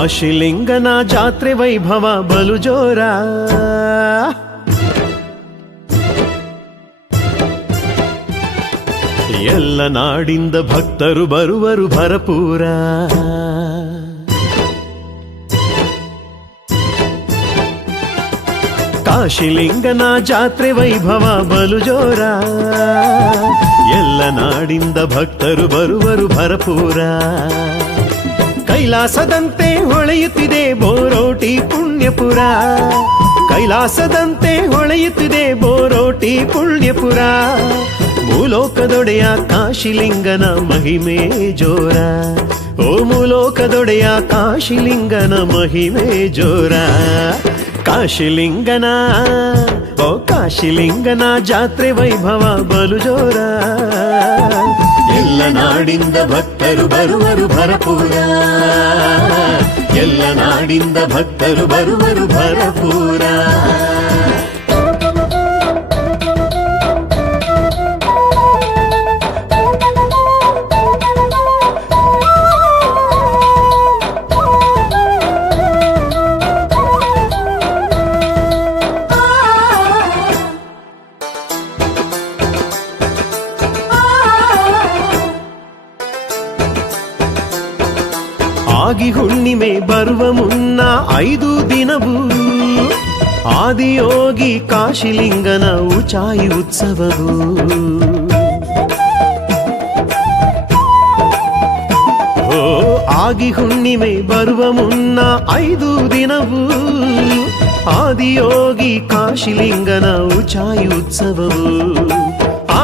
ಕಾಶಿಲಿಂಗನ ಜಾತ್ರೆ ವೈಭವ ಬಲು ಜೋರ. ಎಲ್ಲ ನಾಡಿಂದ ಭಕ್ತರು ಬರುವರು ಭರಪೂರ. ಕಾಶಿಲಿಂಗನ ಜಾತ್ರೆ ವೈಭವ ಬಲು ಜೋರ. ಎಲ್ಲ ನಾಡಿಂದ ಭಕ್ತರು ಬರುವರು ಭರಪೂರ. ಕೈಲಾಸದಂತೆ ಹೊಳೆಯುತ್ತಿದೆ ಬೋರೋಟಿ ಪುಣ್ಯಪುರ. ಕೈಲಾಸದಂತೆ ಹೊಳೆಯುತ್ತಿದೆ ಬೋರೋಟಿ ಪುಣ್ಯಪುರ. ಮೂಲೋಕದೊಡೆಯ ಕಾಶಿಲಿಂಗನ ಮಹಿಮೆ ಜೋರ. ಓ ಮೂಲೋಕದೊಡೆಯ ಕಾಶಿಲಿಂಗನ ಮಹಿಮೆ ಜೋರ. ಕಾಶಿಲಿಂಗನ ಓ ಕಾಶಿಲಿಂಗನ ಜಾತ್ರೆ ವೈಭವ ಬಲು ಜೋರ. ಎಲ್ಲ ನಾಡಿಂದ ಭಕ್ತರು ಬರುವರು ಭರಪೂರ. ಎಲ್ಲ ನಾಡಿಂದ ಭಕ್ತರು ಬರುವರು ಭರಪೂರ. ಆಗಿ ಹುಣ್ಣಿಮೆ ಬರುವ ಮುನ್ನ 5 ದಿನವೂ ಆದಿಯೋಗಿ ಕಾಶಿಲಿಂಗನ ಉಚಾಯಿ ಉತ್ಸವವು. ಓ ಆಗಿ ಹುಣ್ಣಿಮೆ ಬರುವ ಮುನ್ನ 5 ದಿನವೂ ಆದಿಯೋಗಿ ಕಾಶಿಲಿಂಗನ ಉಚಾಯಿ ಉತ್ಸವವು.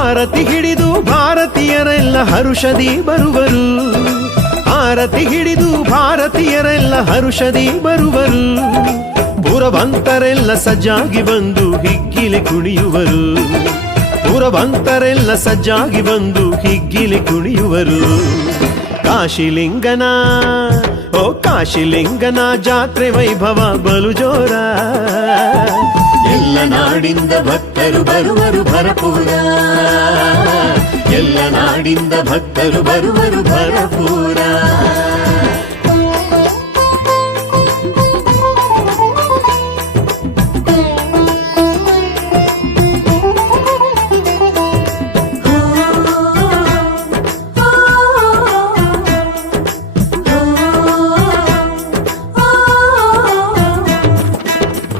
ಆರತಿ ಹಿಡಿದು ಭಾರತೀಯರೆಲ್ಲ ಹರುಷದಿ ಬರುವರು. ಆರತಿ ಹಿಡಿದು ಭಾರತೀಯರೆಲ್ಲ ಹರುಷದಿ ಬರುವರು. ಪುರವಂತರೆಲ್ಲ ಸಜ್ಜಾಗಿ ಬಂದು ಹಿಗ್ಗಿಲೆ ಕುಣಿಯುವರು. ಪುರವಂತರೆಲ್ಲ ಸಜ್ಜಾಗಿ ಬಂದು ಹಿಗ್ಗಿಲೆ ಕುಣಿಯುವರು. ಕಾಶಿಲಿಂಗನ ಓ ಕಾಶಿಲಿಂಗನ ಜಾತ್ರೆ ವೈಭವ ಬಲು ಜೋರ. ಎಲ್ಲ ನಾಡಿಂದ ಭಕ್ತರು ಬರುವರು ಭರಪೂರ. ಎಲ್ಲ ನಾಡಿಂದ ಭಕ್ತರು ಬರುವರು ಭರಪೂರ.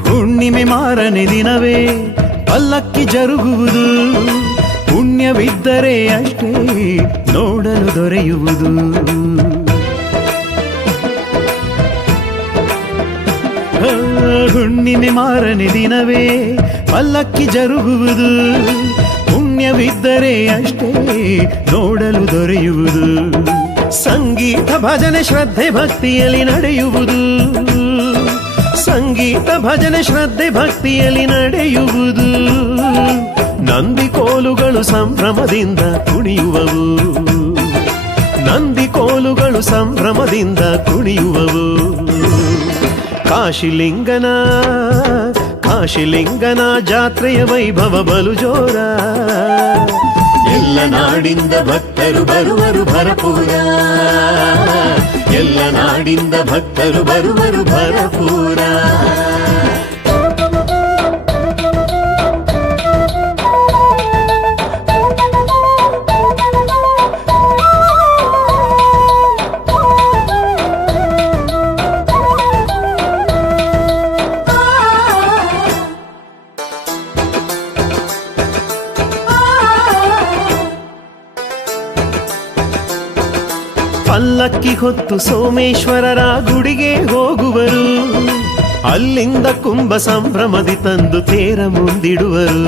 ಹುಣ್ಣಿಮೆ ಮಾರನೆ ದಿನವೇ ಪಲ್ಲಕ್ಕಿ ಜರುಗುವುದು. ಪುಣ್ಯವಿದ್ದರೆ ಅಷ್ಟೇ ನೋಡಲು ದೊರೆಯುವುದು. ಹುಣ್ಣಿಮೆ ಮಾರನೆ ದಿನವೇ ಪಲ್ಲಕ್ಕಿ ಜರುಗುವುದು. ಪುಣ್ಯವಿದ್ದರೆ ಅಷ್ಟೇ ನೋಡಲು ದೊರೆಯುವುದು. ಸಂಗೀತ ಭಜನೆ ಶ್ರದ್ಧೆ ಭಕ್ತಿಯಲ್ಲಿ ನಡೆಯುವುದು. ಸಂಗೀತ ಭಜನೆ ಶ್ರದ್ಧೆ ಭಕ್ತಿಯಲ್ಲಿ ನಡೆಯುವುದು. ನಂದಿಕೋಲುಗಳು ಸಂಭ್ರಮದಿಂದ ಕುಣಿಯುವವು. ನಂದಿಕೋಲುಗಳು ಸಂಭ್ರಮದಿಂದ ಕುಣಿಯುವವು. ಕಾಶಿಲಿಂಗನ ಕಾಶಿಲಿಂಗನ ಜಾತ್ರೆಯ ವೈಭವ ಬಲು ಜೋರ. ಎಲ್ಲ ನಾಡಿಂದ ಭಕ್ತರು ಬರುವರು ಭರಪೂರ. ಎಲ್ಲ ನಾಡಿಂದ ಭಕ್ತರು ಬರುವರು ಭರಪೂರ. ಪಲ್ಲಕ್ಕಿ ಹೊತ್ತು ಸೋಮೇಶ್ವರರ ಗುಡಿಗೆ ಹೋಗುವರು. ಅಲ್ಲಿಂದ ಕುಂಭ ಸಂಭ್ರಮದಿ ತಂದು ತೇರ ಮುಂದಿಡುವರು.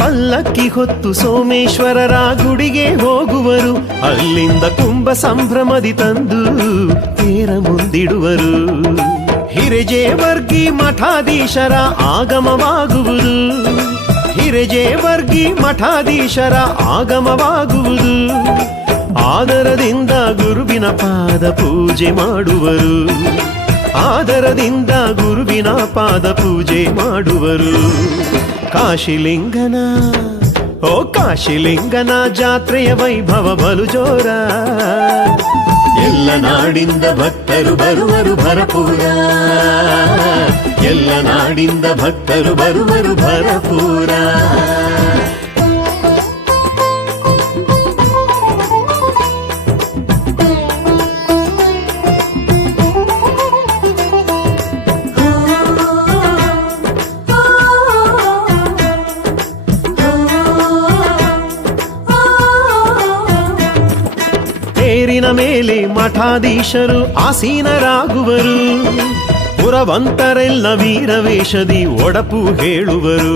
ಪಲ್ಲಕ್ಕಿ ಹೊತ್ತು ಸೋಮೇಶ್ವರರ ಗುಡಿಗೆ ಹೋಗುವರು. ಅಲ್ಲಿಂದ ಕುಂಭ ಸಂಭ್ರಮದಿ ತಂದು ತೇರ ಮುಂದಿಡುವರು. ಹಿರೇಜೇವರ್ಗಿ ಮಠಾಧೀಶರ ಆಗಮವಾಗುವುದು. ಹಿರೇಜೇವರ್ಗಿ ಮಠಾಧೀಶರ ಆಗಮವಾಗುವುದು. ಆದರದಿಂದ ಗುರುವಿನ ಪಾದ ಪೂಜೆ ಮಾಡುವರು. ಆದರದಿಂದ ಗುರುವಿನ ಪಾದ ಪೂಜೆ ಮಾಡುವರು. ಕಾಶಿಲಿಂಗನ ಓ ಕಾಶಿಲಿಂಗನ ಜಾತ್ರೆಯ ವೈಭವ ಬಲು ಜೋರ, ಎಲ್ಲ ನಾಡಿಂದ ಭಕ್ತರು ಬರುವರು ಭರಪೂರ, ಎಲ್ಲ ನಾಡಿಂದ ಭಕ್ತರು ಬರುವರು ಭರಪೂರ. ತೇರಿನ ಮೇಲೆ ಮಠಾಧೀಶರು ಆಸೀನರಾಗುವರು, ಪುರವಂತರೆಲ್ಲ ವೀರವೇಷದಿ ಒಡಪು ಹೇಳುವರು.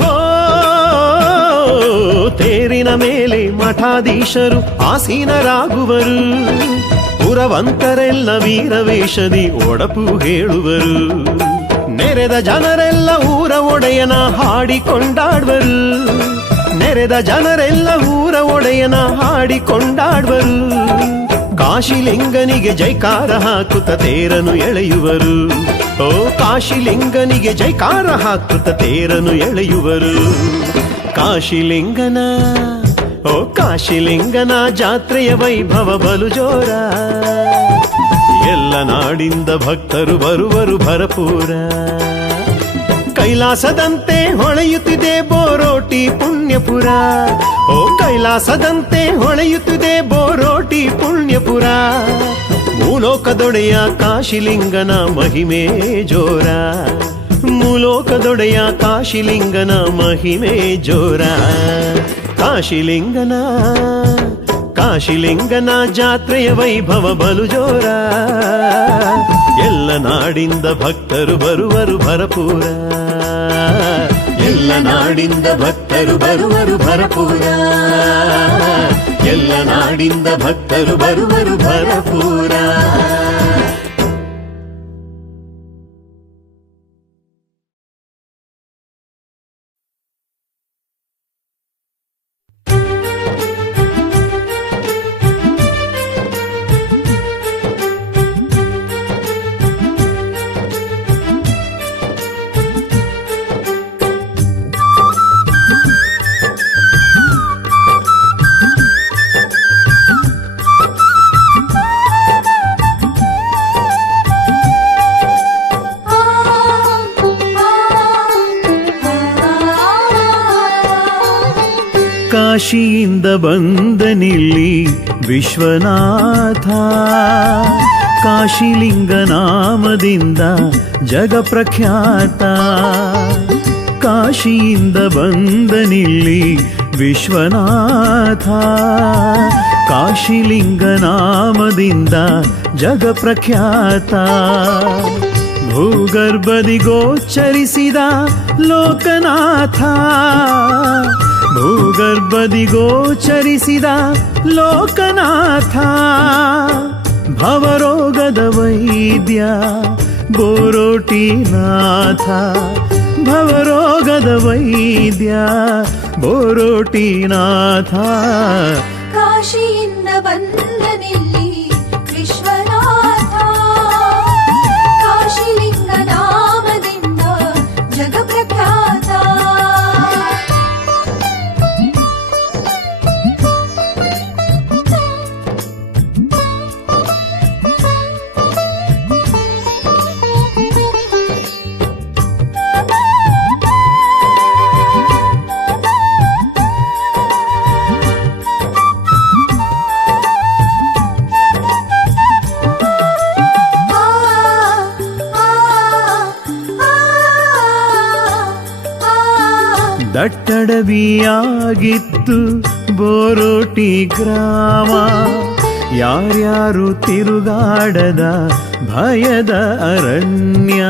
ಹೋ ತೇರಿನ ಮೇಲೆ ಮಠಾಧೀಶರು ಆಸೀನರಾಗುವರು, ಪುರವಂತರೆಲ್ಲ ವೀರವೇಷದಿ ಒಡಪು ಹೇಳುವರು. ನೆರೆದ ಜನರೆಲ್ಲ ಊರ ಒಡೆಯನ ಹಾಡಿಕೊಂಡಾಡುವರು, ನೆರೆದ ಜನರೆಲ್ಲ ಊರ ಒಡೆಯನ ಹಾಡಿಕೊಂಡಾಡುವರು. ಕಾಶಿಲಿಂಗನಿಗೆ ಜೈಕಾರ ಹಾಕುತ್ತ ತೇರನು ಎಳೆಯುವರು, ಓ ಕಾಶಿಲಿಂಗನಿಗೆ ಜೈಕಾರ ಹಾಕುತ್ತ ತೇರನು ಎಳೆಯುವರು. ಕಾಶಿಲಿಂಗನ ಓ ಕಾಶಿಲಿಂಗನ ಜಾತ್ರೆಯ ವೈಭವ ಬಲು ಜೋರ, ಎಲ್ಲ ನಾಡಿಂದ ಭಕ್ತರು ಬರುವರು ಭರಪೂರ. ಕೈಲಾಸದಂತೆ ಹೊಳೆಯುತ್ತಿದೆ ಬೋರೋಟಿ ಪುಣ್ಯಪುರ, ಓ ಕೈಲಾಸದಂತೆ ಹೊಳೆಯುತ್ತಿದೆ ಬೋರೋಟಿ ಪುಣ್ಯಪುರ. ಮೂಲೋಕದೊಡೆಯ ಕಾಶಿಲಿಂಗನ ಮಹಿಮೆ ಜೋರ, ಮೂಲೋಕದೊಡೆಯ ಕಾಶಿಲಿಂಗನ ಮಹಿಮೆ ಜೋರ. ಕಾಶಿಲಿಂಗನ ಕಾಶಿಲಿಂಗನ ಜಾತ್ರೆಯ ವೈಭವ ಬಲು ಜೋರ, ಎಲ್ಲ ನಾಡಿಂದ ಭಕ್ತರು ಬರುವರು ಭರಪೂರ, ಎಲ್ಲ ನಾಡಿಂದ ಭಕ್ತರು ಬರುವರು ಭರಪೂರ, ಎಲ್ಲ ನಾಡಿಂದ ಭಕ್ತರು ಬರುವರು ಭರಪೂರ. ಕಾಶಿಯಿಂದ ಬಂದನಿಲ್ಲಿ ವಿಶ್ವನಾಥ, ಕಾಶಿಲಿಂಗ ನಾಮದಿಂದ ಜಗಪ್ರಖ್ಯಾತ. ಕಾಶಿಯಿಂದ ಬಂದನಿಲ್ಲಿ ವಿಶ್ವನಾಥ, ಕಾಶಿಲಿಂಗ ನಾಮದಿಂದ ಜಗಪ್ರಖ್ಯಾತ. ಭೂಗರ್ಭದಿ ಗೋಚರಿಸಿದ ಲೋಕನಾಥ, ಭೂಗರ್ಭದಿ ಗೋಚರಿಸಿದ ಲೋಕನಾಥ. ಭವರೋಗದ ವೈದ್ಯ ಬೋರೋಟಿನಾಥ, ಭವರೋಗದ ವೈದ್ಯ ಬೋರೋಟಿನಾಥ. ಕಾಶಿಯಿಂದ ಬಂದನಿಲ್ಲಿ ವಿಶ್ವನಾಥ, ಕಾಶಿಲಿಂಗ ನಾಮದಿಂದ ಜಗಪ್ರಖ್ಯಾತ. ದಟ್ಟಡವಿಯಾಗಿತ್ತು ಬೋರೋಟಿ ಗ್ರಾಮ, ಯಾರ್ಯಾರು ತಿರುಗಾಡದ ಭಯದ ಅರಣ್ಯ.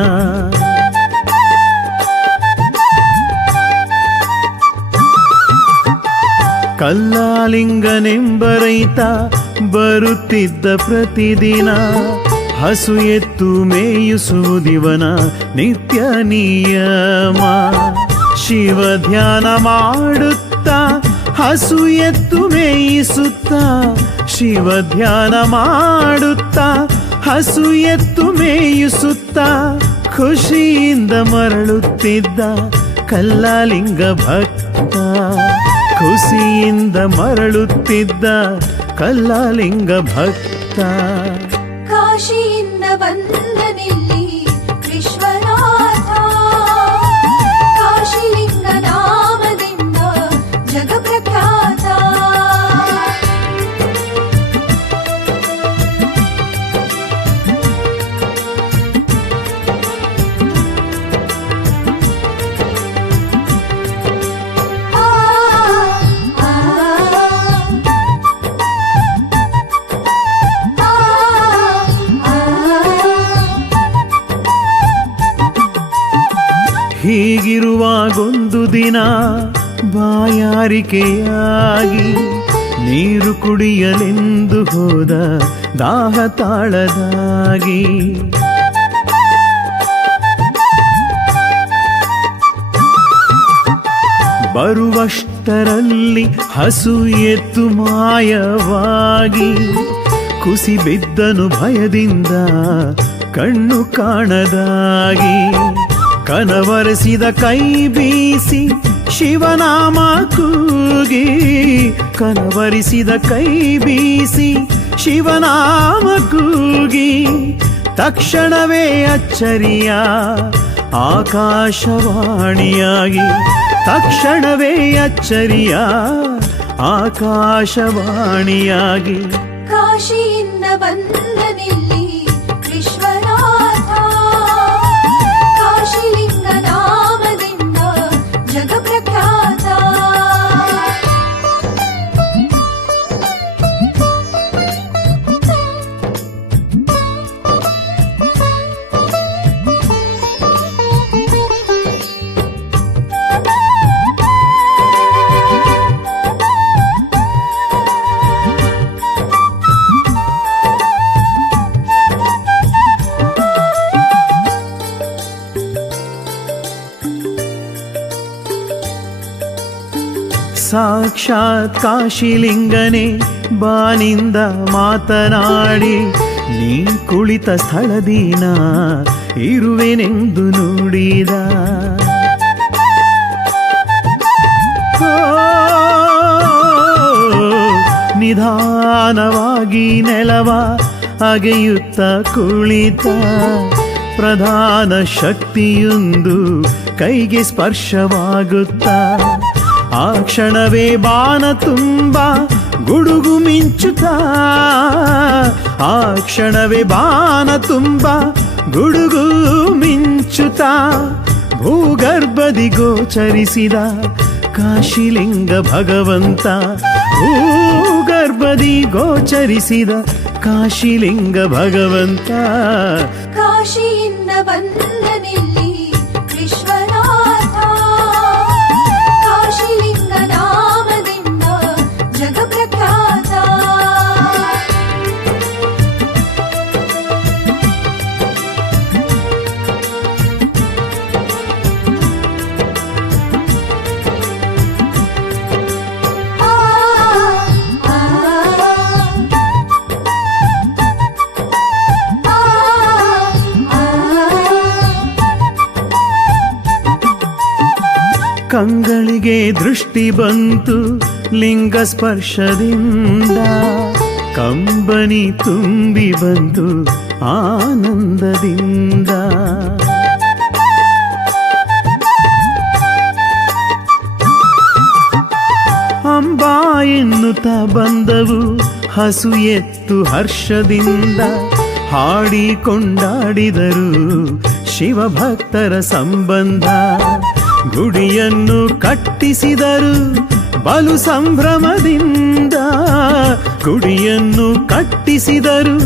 ಕಲ್ಲಾಲಿಂಗನೆಂಬ ರೈತ ಬರುತ್ತಿದ್ದ ಪ್ರತಿದಿನ, ಹಸು ಎತ್ತು ಮೇಯಿಸುವುದಿವನ ನಿತ್ಯ ನಿಯಮ. ಶಿವ ಧ್ಯಾನ ಮಾಡುತ್ತಾ ಹಸು ಎತ್ತು ಮೇಯಿಸುತ್ತಾ, ಶಿವ ಧ್ಯಾನ ಮಾಡುತ್ತಾ ಹಸು ಎತ್ತು ಮೇಯಿಸುತ್ತಾ, ಖುಷಿಯಿಂದ ಮರಳುತ್ತಿದ್ದ ಕಲ್ಲಾಲಿಂಗ ಭಕ್ತ ಖುಷಿಯಿಂದ ಮರಳುತ್ತಿದ್ದ ಕಲ್ಲಾಲಿಂಗ ಭಕ್ತ ಕಾಶಿಯಿಂದ ಬಂದನಿಲ್ಲಿ ವಿಶ್ವನಾಥ ಕಾಶಿಲಿಂಗ ನಾಮದಿಂದ ಜಗಪ್ರಖ್ಯಾತ ಹೀಗಿರುವಾಗೊಂದು ದಿನ ಬಾಯಾರಿಕೆಯಾಗಿ ನೀರು ಕುಡಿಯಲೆಂದು ಹೋದ ದಾಹ ತಾಳದಾಗಿ ಬರುವಷ್ಟರಲ್ಲಿ ಹಸು ಎತ್ತು ಮಾಯವಾಗಿ ಕುಸಿ ಬಿದ್ದನು ಭಯದಿಂದ ಕಣ್ಣು ಕಾಣದಾಗಿ ಕನವರಿಸಿದ ಕೈ ಬೀಸಿ ಶಿವನಾಮ ಕೂಗಿ ಕನವರಿಸಿದ ಕೈ ಬೀಸಿ ಶಿವನಾಮ ಕೂಗಿ ತಕ್ಷಣವೇ ಅಚ್ಚರಿಯ ಆಕಾಶವಾಣಿಯಾಗಿ ತಕ್ಷಣವೇ ಅಚ್ಚರಿಯ ಆಕಾಶವಾಣಿಯಾಗಿ ಕಾಶಿಯಿಂದ ಬಂದನಿಲ್ಲಿ ವಿಶ್ವನಾಥ ಕಾಶಿಲಿಂಗ ನಾಮದಿಂದ ಜಗಪ್ರಖ್ಯಾತ ಸಾಕ್ಷಾತ್ ಕಾಶಿಲಿಂಗನೇ ಬಾನಿಂದ ಮಾತನಾಡಿ ನೀ ಕುಳಿತ ಸ್ಥಳದೀನ ಇರುವೆನೆಂದು ನುಡಿದ ನಿಧಾನವಾಗಿ ನೆಲವ ಅಗೆಯುತ್ತ ಕುಳಿತ ಪ್ರಧಾನ ಶಕ್ತಿಯೊಂದು ಕೈಗೆ ಸ್ಪರ್ಶವಾಗುತ್ತ ಆ ಕ್ಷಣವೇ ಬಾನ ತುಂಬ ಗುಡುಗು ಮಿಂಚುತ್ತ ಆ ಕ್ಷಣವೇ ಬಾನ ತುಂಬ ಗುಡುಗು ಮಿಂಚುತ್ತ ಭೂಗರ್ಭದಿ ಗೋಚರಿಸಿದ ಕಾಶಿಲಿಂಗ ಭಗವಂತ ಭೂಗರ್ಭದಿ ಗೋಚರಿಸಿದ ಕಾಶಿಲಿಂಗ ಭಗವಂತ ಕಾಶಿಯಿಂದ ಬಂದನಿಲ್ಲಿ ವಿಶ್ವನಾಥ ಕಾಶಿಲಿಂಗ ನಾಮದಿಂದ ಜಗಪ್ರಖ್ಯಾತ ಕಂಗಳಿಗೆ ದೃಷ್ಟಿ ಬಂತು ಲಿಂಗ ಸ್ಪರ್ಶದಿಂದ ಕಂಬನಿ ತುಂಬಿ ಬಂತು ಆನಂದದಿಂದ ಅಂಬಾ ಎನ್ನುತ್ತ ಬಂದವು ಹಸು ಎತ್ತು ಹರ್ಷದಿಂದ ಹಾಡಿ ಕೊಂಡಾಡಿದರು ಶಿವಭಕ್ತರ ಸಂಬಂಧ ಗುಡಿಯನ್ನು ಕಟ್ಟಿಸಿದರು ಬಲು ಸಂಭ್ರಮದಿಂದ ಗುಡಿಯನ್ನು ಕಟ್ಟಿಸಿದರು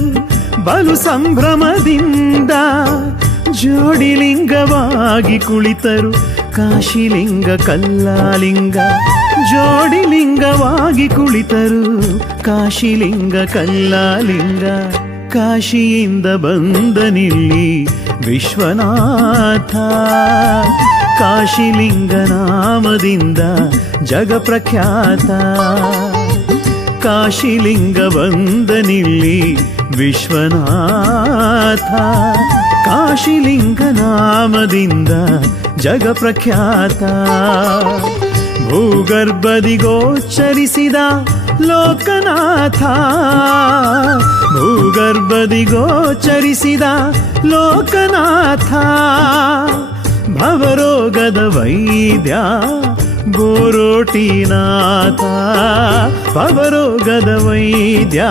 ಬಲು ಸಂಭ್ರಮದಿಂದ ಜೋಡಿಲಿಂಗವಾಗಿ ಕುಳಿತರು ಕಾಶಿಲಿಂಗ ಕಲ್ಲಾಲಿಂಗ ಜೋಡಿಲಿಂಗವಾಗಿ ಕುಳಿತರು ಕಾಶಿಲಿಂಗ ಕಲ್ಲಾಲಿಂಗ ಕಾಶಿಯಿಂದ ಬಂದನಿಲ್ಲಿ ವಿಶ್ವನಾಥ ಕಾಶಿಲಿಂಗ ನಾಮದಿಂದ ಜಗಪ್ರಖ್ಯಾತ ಕಾಶಿಲಿಂಗ ಬಂದನಿಲ್ಲಿ ವಿಶ್ವನಾಥ ಕಾಶಿಲಿಂಗ ನಾಮದಿಂದ ಜಗ ಪ್ರಖ್ಯಾತ ಭೂಗರ್ಭದಿ ಗೋಚರಿಸಿದ ಲೋಕನಾಥ ಭೂಗರ್ಭದಿ ಗೋಚರಿಸಿದ ಲೋಕನಾಥ ಭವರೋಗದ ವೈದ್ಯ ಬೋರೋಟಿನಾಥ ಭವರೋಗದ ವೈದ್ಯ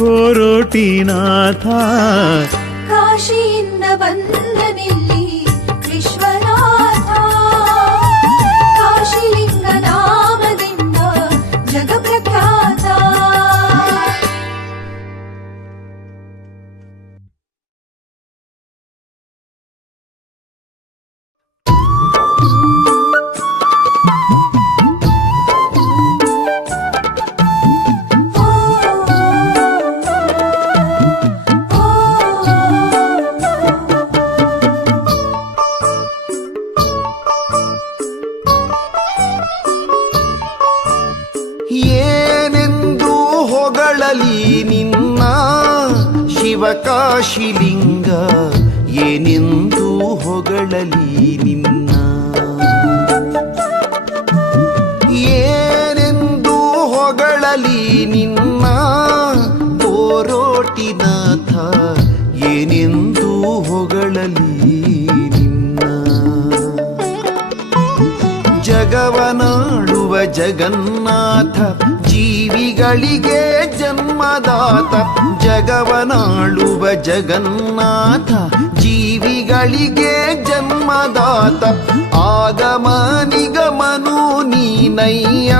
ಬೋರೋಟಿನಾಥ ಕಾಶಿಯಿಂದ ಬಂದನಿಲ್ಲಿ ವಿಶ್ವನಾಥ ಕಾಶಿಲಿಂಗ ನಾಮದಿಂದ ಜಗ ಪ್ರಖ್ಯಾತ ಏನೆಂದು ಹೊಗಳಲಿ ನಿನ್ನ ಶಿವಕಾಶಿಲಿಂಗ ಏನೆಂದು ಹೊಗಳಲಿ ನಿನ್ನ ಏನೆಂದು ಹೊಗಳಲಿ ನಿನ್ನ ಬೋರೋಟಿನಾಥ ಏನೆಂದು ಹೊಗಳಲಿ ನಿನ್ನ ಜಗವನಾಡುವ ಜಗನ್ನಾಥ ಜೀವಿಗಳಿಗೆ ಜನ್ಮದಾತ ಜಗವನಾಳುವ ಜಗನ್ನಾಥ ಜೀವಿಗಳಿಗೆ ಜನ್ಮದಾತ ಆಗಮ ನಿಗಮನು ನೀನಯ್ಯ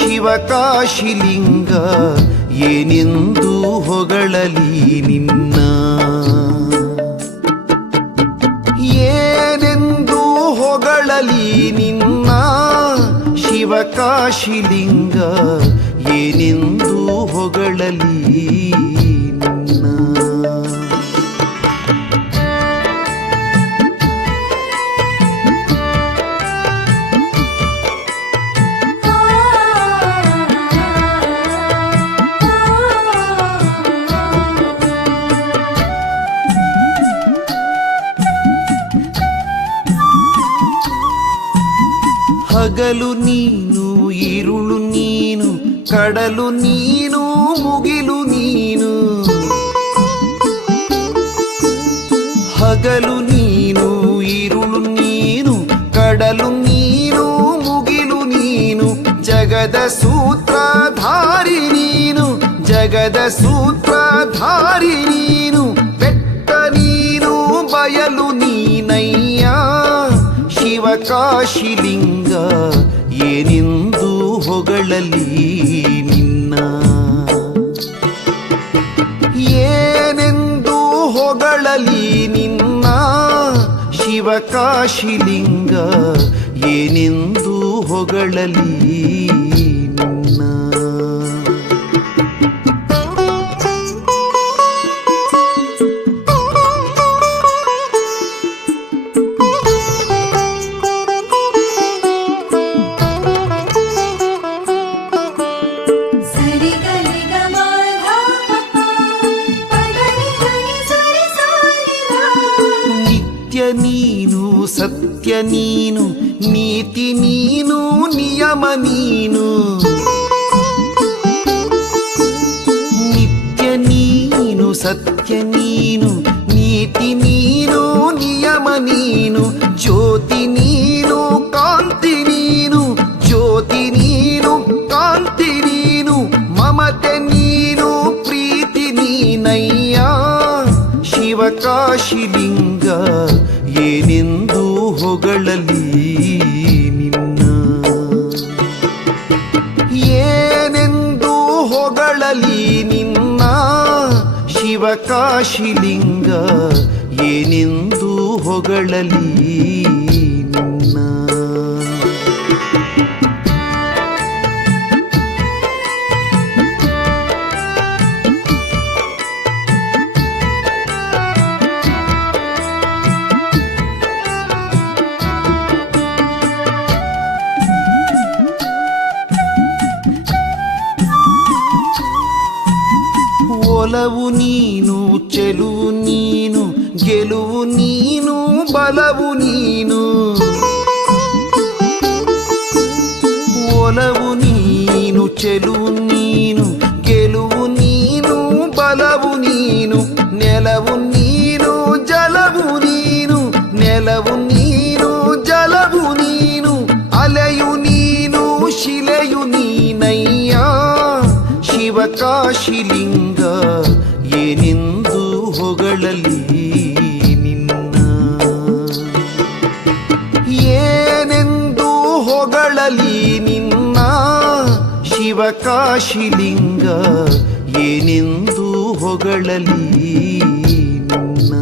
ಶಿವಕಾಶಿಲಿಂಗ ಏನೆಂದು ಹೊಗಳಲಿ ನಿನ್ನ ಏನೆಂದು ಹೊಗಳಲಿ ನಿನ್ನ ಶಿವಕಾಶಿಲಿಂಗ ಏನೆಂದು ಹೊಗಳಲಿ ನಿನ್ನ ಹಗಲು ನೀನು ಇರುಳು ನೀನು ಕಡಲು ನೀನು ಮುಗಿಲು ನೀನು ಹಗಲು ನೀನು ಇರುಳು ನೀನು ಕಡಲು ನೀನು ಮುಗಿಲು ನೀನು ಜಗದ ಸೂತ್ರಧಾರಿ ನೀನು ಜಗದ ಸೂತ್ರಧಾರಿ ನೀನು ಬೆಟ್ಟ ನೀನು ಬಯಲು ನೀನಯ್ಯ ಶಿವಕಾಶಿಲಿಂಗ ಏನೆಂದು ಹೊಗಳಲಿ ನಿನ್ನ ಏನೆಂದು ಹೊಗಳಲಿ ನಿನ್ನ ಶಿವಕಾಶಿಲಿಂಗ ಏನೆಂದು ಹೊಗಳಲಿ ನಿನ್ನ ನೀನು ಸತ್ಯ ನೀನು ನೀತಿ ನೀನು ನಿಯಮ ನೀನು ನಿತ್ಯ ನೀನು ಸತ್ಯ ನೀನು ನೀತಿ ನೀನು ನಿಯಮ ನೀನು ಜ್ಯೋತಿ ನೀನು ಕಾಂತಿ ನೀನು ಜ್ಯೋತಿ ನೀನು ಕಾಂತಿ ನೀನು ಮಮತೆ ನೀನು ಪ್ರೀತಿ ನೀನಯ್ಯ ಶಿವಕಾಶಿಲಿಂಗ ಏನೆಂದು ಹೊಗಳಲಿ ನಿನ್ನ ಏನೆಂದು ಹೊಗಳಲಿ ನಿನ್ನ ಶಿವಕಾಶಿಲಿಂಗ ಏನೆಂದು ಹೊಗಳಲಿ ನಿನ್ನ ಒಲವು ನೀನು ಚೆಲುವು ನೀನು ಗೆಲುವು ನೀನು ಬಲವು ನೀನು ಒಲವು ನೀನು ಚೆಲುವು ನೀನು ಗೆಲುವು ನೀನು ಬಲವು ನೀನು ನೆಲವು ನೀನು ಜಲವು ನೀನು ನೆಲವು ನೀನು ಜಲವು ನೀನು ಅಲೆಯು ನೀನು ಶಿಲೆಯು ನೀನಯ್ಯ ಶಿವಕಾಶಿಲಿಂಗ ಏನೆಂದು ಹೊಗಳಲಿ ನಿನ್ನ ಏನೆಂದು ಹೊಗಳಲಿ ನಿನ್ನ ಶಿವಕಾಶಿಲಿಂಗ ಏನೆಂದು ಹೊಗಳಲಿ ನಿನ್ನ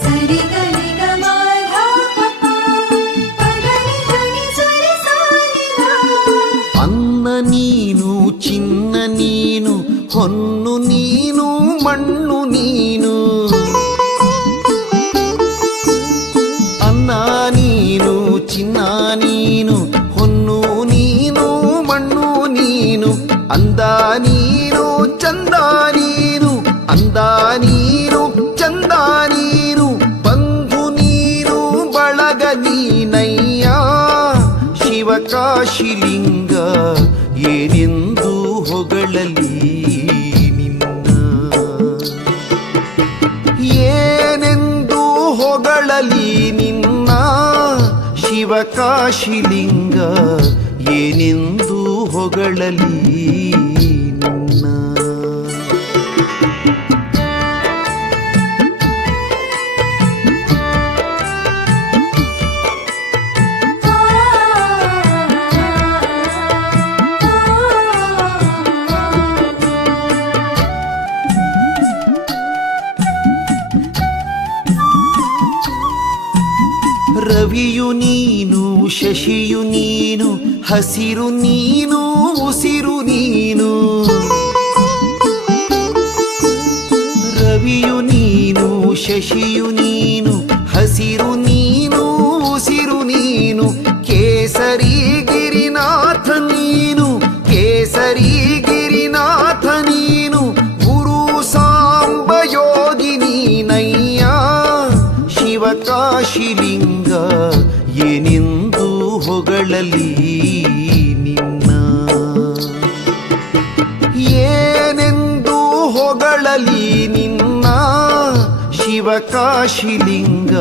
ಸರಿ ಗರಿ ಗ ಮ ಧ ಪ ಪ ಪಗರಿ ಧನಿ ಸರಿ ಸಾನಿ ಧ ಅನ್ನ ನೀನು ಚಿನ್ನ ನೀನು ಹೊನ್ನು ನೀನು ಮಣ್ಣು ನೀನು ಅನ್ನ ನೀನು ಚಿನ್ನ ನೀನು ಹೊನ್ನು ನೀನು ಮಣ್ಣು ನೀನು ಅಂದ ನೀನು ಚಂದ ನೀನು ಅಂದ ನೀನು ಚಂದ ನೀನು ಬಂಧು ನೀನು ಬಳಗ ನೀನಯ್ಯ ಶಿವಕಾಶಿಲಿಂಗ ಏನೆಂದು ಹೊಗಳಲಿ ನಿನ್ನ ಏನೆಂದು ಹೊಗಳಲಿ ನಿನ್ನ ಶಿವಕಾಶಿಲಿಂಗ ಏನೆಂದು ಹೊಗಳಲಿ ನಿನ್ನ ರವಿಯು ನೀನು ಶಶಿಯು ನೀನು ಹಸಿರು ನೀನು ಉಸಿರು ನೀನು ರವಿಯು ನೀನು ಶಶಿಯು ನೀನು ಹಸಿರು ನೀನು ಉಸಿರು ನೀನು ಕೇಸರಿ ಗಿರಿನಾಥ ನೀನು ಕೇಸರಿ ಗಿರಿನಾಥ ನೀನು ಗುರು ಸಾಂಬ ಯೋಗಿ ನೀನಯ್ಯ ಶಿವಕಾಶಿಲಿಂಗ ಏನೆಂದು ಹೊಗಳಲಿ ನಿನ್ನ ಏನೆಂದು ಹೊಗಳಲಿ ನಿನ್ನ ಶಿವಕಾಶಿಲಿಂಗ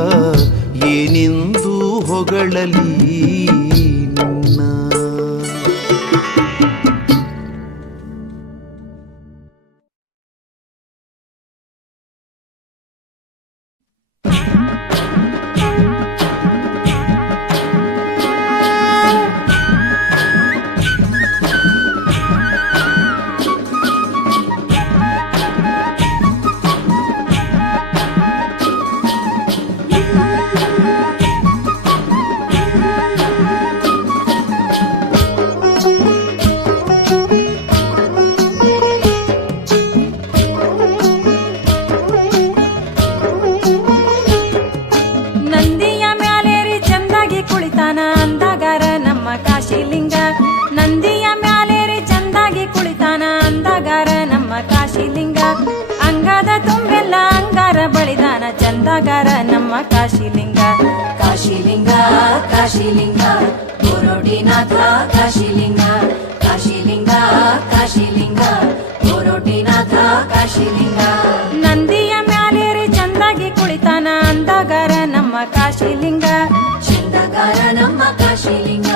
ಏನೆಂದು ಹೊಗಳಲಿ ನಿನ್ನ ನಂದಿಯ ಮ್ಯಾಲೇರಿ ಚಂದಾಗಿ ಕುಳಿತಾನ ಅಂದಗಾರ ನಮ್ಮ ಕಾಶಿಲಿಂಗ ನಂದಿಯ ಮ್ಯಾಲೇರಿ ಚಂದಾಗಿ ಕುಳಿತಾನ ಅಂದಗಾರ ನಮ್ಮ ಕಾಶಿಲಿಂಗ ಅಂಗದ ತುಂಬೆಲ್ಲ ಅಂಗಾರ ಬಳಿದಾನ ಚಂದಗಾರ ನಮ್ಮ ಕಾಶಿಲಿಂಗ ಕಾಶಿಲಿಂಗ ಕಾಶಿಲಿಂಗ ಗೋರೋಟಿನಾಥ ಕಾಶಿಲಿಂಗ ಕಾಶಿಲಿಂಗ ಕಾಶಿಲಿಂಗ ಗೋರೋಟಿನಾಥ ಕಾಶಿಲಿಂಗ ನಂದಿಯ ಮ್ಯಾಲೇರಿ ಚಂದಾಗಿ ಕುಳಿತಾನ ಅಂದಗಾರ ನಮ್ಮ ಕಾಶಿಲಿಂಗ ಚಂದಗಾರ ನಮ್ಮ ಕಾಶಿಲಿಂಗ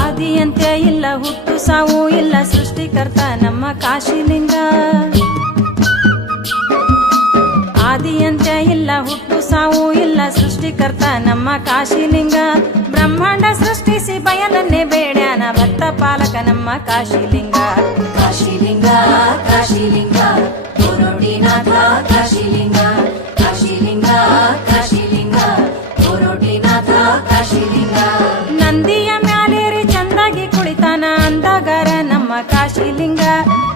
ಆದಿಯಂತೆ ಇಲ್ಲ ಹುಟ್ಟು ಸಾವು ಇಲ್ಲ ಸೃಷ್ಟಿಕರ್ತ ನಮ್ಮ ಕಾಶಿಲಿಂಗ ಆದಿಯಂತೆ ಇಲ್ಲ ಹುಟ್ಟು ಸಾವು ಇಲ್ಲ ಸೃಷ್ಟಿಕರ್ತ ನಮ್ಮ ಕಾಶಿಲಿಂಗ ಬ್ರಹ್ಮಾಂಡ ಸೃಷ್ಟಿಸಿ ಬಯಲನ್ನೇ ಬೇಡ್ಯಾನ ಭಕ್ತ ಪಾಲಕ ನಮ್ಮ ಕಾಶಿಲಿಂಗ ಕಾಶಿಲಿಂಗ ಕಾಶಿಲಿಂಗ ಕೋರೋಟಿನಾಥ ಕಾಶಿಲಿಂಗ ಕಾಶಿಲಿಂಗ ಕಾಶಿಲಿಂಗ ಕೋರೋಟಿನಾಥ ಕಾಶಿಲಿಂಗ ನಂದಿಯ ಮ್ಯಾಲೇರಿ ಚಂದಾಗಿ ಕುಳಿತಾನ ಅಂದಗಾರ ನಮ್ಮ ಕಾಶಿಲಿಂಗ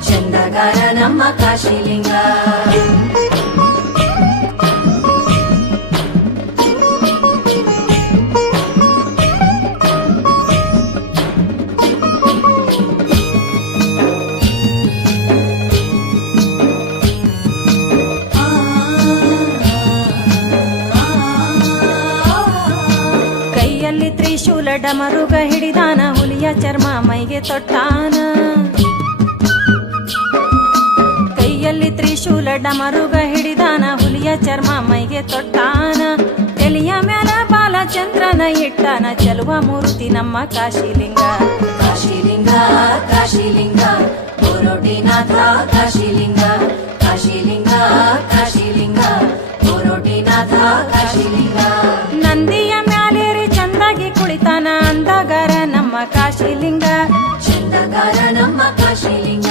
ಚಂದಗಾರ ನಮ್ಮ ಕಾಶಿಲಿಂಗ ಕೈಯಲ್ಲಿ ತ್ರಿಶೂಲ ಡಮರುಗ ಹಿಡಿದಾನ ಹುಲಿಯ ಚರ್ಮ ಮೈಗೆ ತೊಟ್ಟಾನ ಕೈಯಲ್ಲಿ ತ್ರಿಶೂಲ ಡಮರುಗ ಹಿಡಿದಾನ ಹುಲಿಯ ಚರ್ಮ ಮೈಗೆ ತೊಟ್ಟಾನ ತಲೆಯ ಮ್ಯಾಲ ಬಾಲಚಂದ್ರನ ಇಟ್ಟಾನ ಚೆಲುವ ಮೂರ್ತಿ ನಮ್ಮ ಕಾಶಿಲಿಂಗ ಕಾಶಿಲಿಂಗ ಕಾಶಿಲಿಂಗ ಕೋರೋಟಿನಾಥ ಕಾಶಿಲಿಂಗ ಕಾಶಿಲಿಂಗ ಕಾಶಿಲಿಂಗ ಕೋರೋಟಿನಾಥ ಕಾಶಿಲಿಂಗ ನಂದಿಯ ಮ್ಯಾಲೇರಿ ಚಂದಾಗಿ ಕುಳಿತಾನ ಅಂದಗಾರ ನಮ್ಮ ಕಾಶಿಲಿಂಗ ಚಂದಗಾರ ನಮ್ಮ ಕಾಶಿಲಿಂಗ